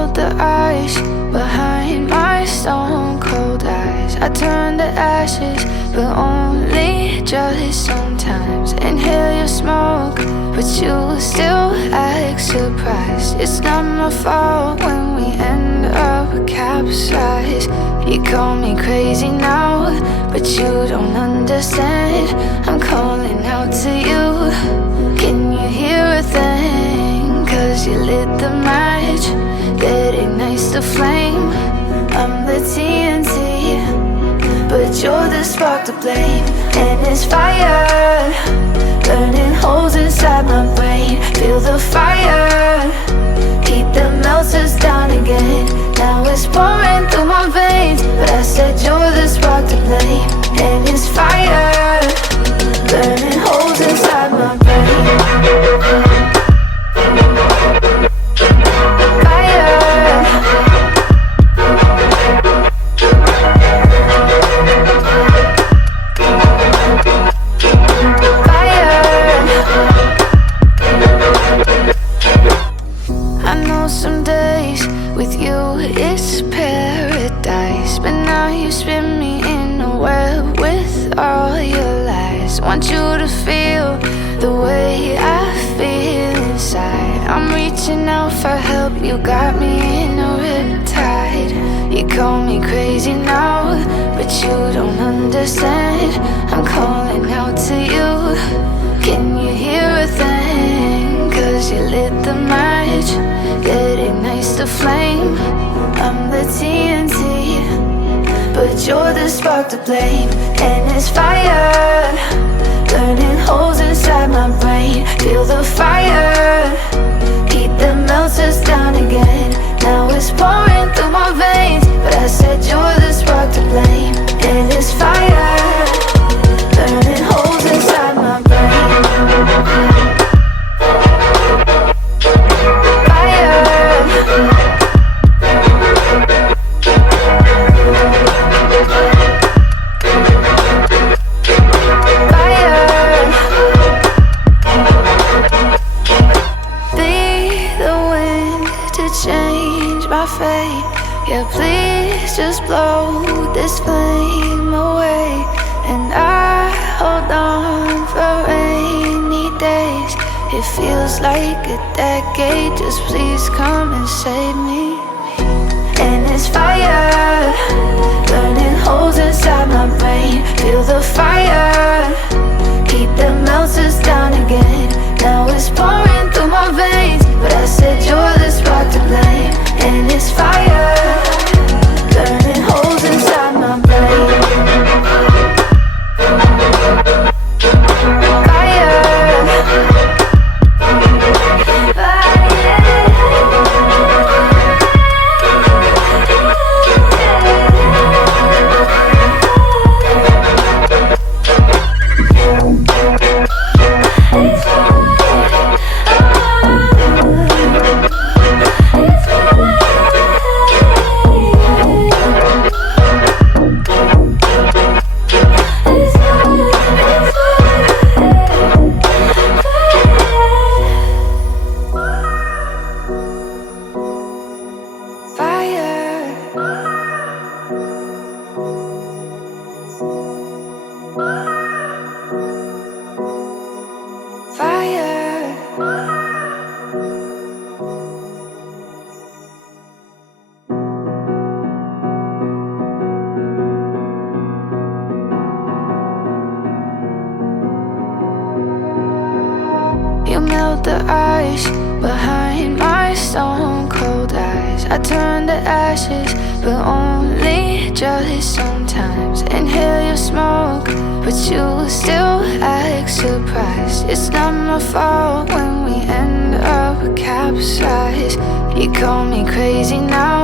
melt the ice behind my stone cold eyes. I turn to ashes, but only just sometimes. Inhale your smoke, but you still act surprised. It's not my fault when we end up capsized. You call me crazy now, but you don't understand. I'm calling out to you. Can you hear a thing? 'Cause you lit the match that ignites the flame. I'm the TNT, but you're the spark to blame. And it's fire, burning holes inside my brain. Feel the fire, heat that melts us down again. Now it's pouring through my veins, but I said you're the spark to blame. And it's fire, burning holes inside my brain. Want you to feel the way I feel inside. I'm reaching out for help, you got me in a riptide. You call me crazy now, but you don't understand. I'm calling out to you. Can you hear a thing? 'Cause you lit the match that ignites the flame. I'm the TNT, but you're the spark to blame. And it's fire, burning holes inside my brain. Feel the fire, heat that melts us down again. Now it's pouring through my veins, but I said you're the spark to blame. And it's fire, burning holes inside my brain. Yeah, please just blow this flame away. And I hold on for rainy days. It feels like a decade, just please come and save me. And it's fire, burning holes inside my brain. Feel the fire, heat that melts us down again. Now it's pouring through my veins, but I said you're the spark to blame. And it's fire, burning holes inside my brain. Melt the ice behind my stone cold eyes. I turn to ashes, but only just sometimes. Inhale your smoke, but you still act surprised. It's not my fault when we end up capsized. You call me crazy now,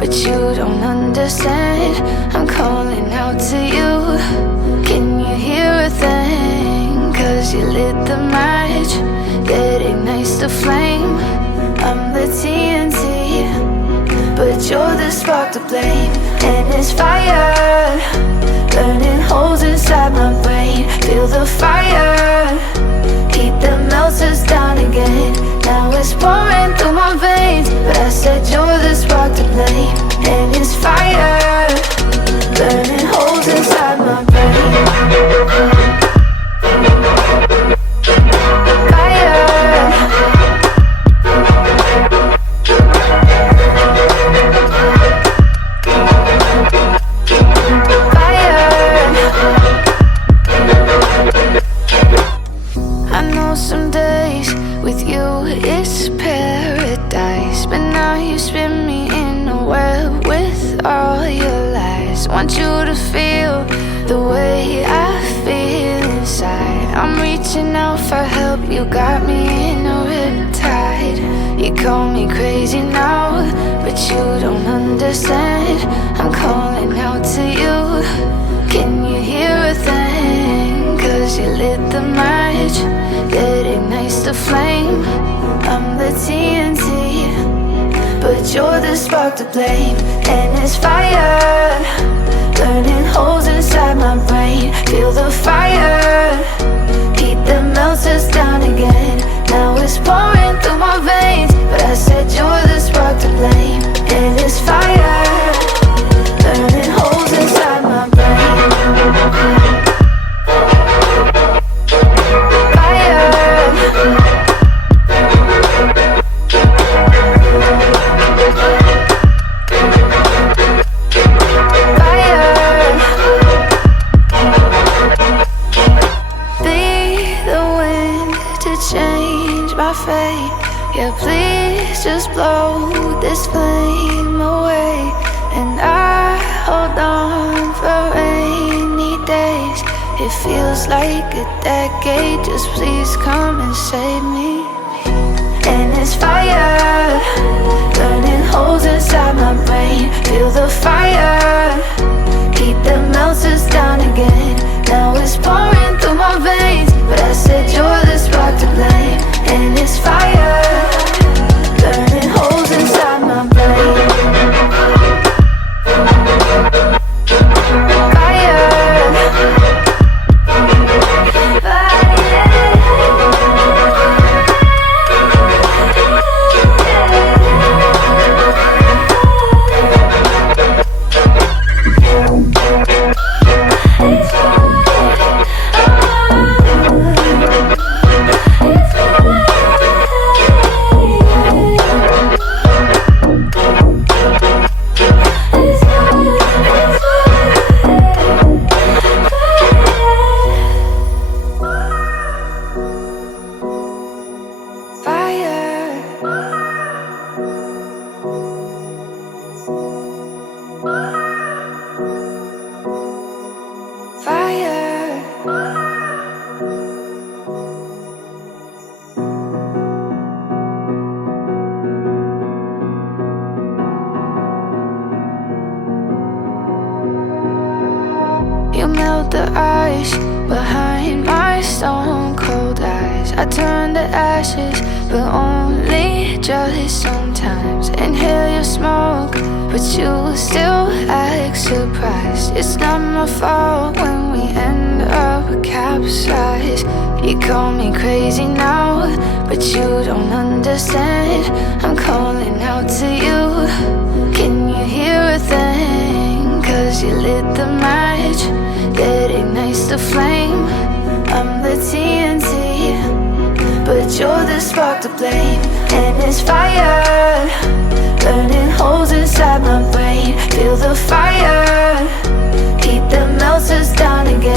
but you don't understand. I'm calling out to you. Can you hear a thing? 'Cause you lit the match that ignites the flame. I'm the TNT, but you're the spark to blame. And it's fire, burning holes inside my brain. Feel the fire, heat that melts us down again. Now it's pouring through my veins, but I said you're the all your lies. Want you to feel the way I feel inside. I'm reaching out for help, you got me in a riptide. You call me crazy now, but you don't understand. I'm calling out to you, can you hear a thing? Cause you lit the match that ignites the flame. I'm the TNT, but you're the spark to blame. And it's fire, burning holes inside my brain. Feel the fire, heat that melts us down again. Now it's pouring through my veins, but I said you're the spark to blame. And it's fire, burning holes inside my brain. Yeah, please just blow this flame away. And I hold on for rainy days. It feels like a decade, just please come and save me. And it's fire, burning holes inside my brain. Feel the fire, heat that melts us down again. Now it's pouring through my veins, but I said you're the spark to blame. And it's fire, burning holes inside my brain. You melt the ice behind my stone cold eyes. I turn to ashes, but only just sometimes. Inhale your smoke, but you still act surprised. It's not my fault when we end up capsized. You call me crazy now, but you don't understand. I'm calling out to you, can you hear a thing? Cause you lit the match that ignites the flame. I'm the TNT, but you're the spark to blame. And it's fire, burning holes inside my brain. Feel the fire, heat that melts us down again.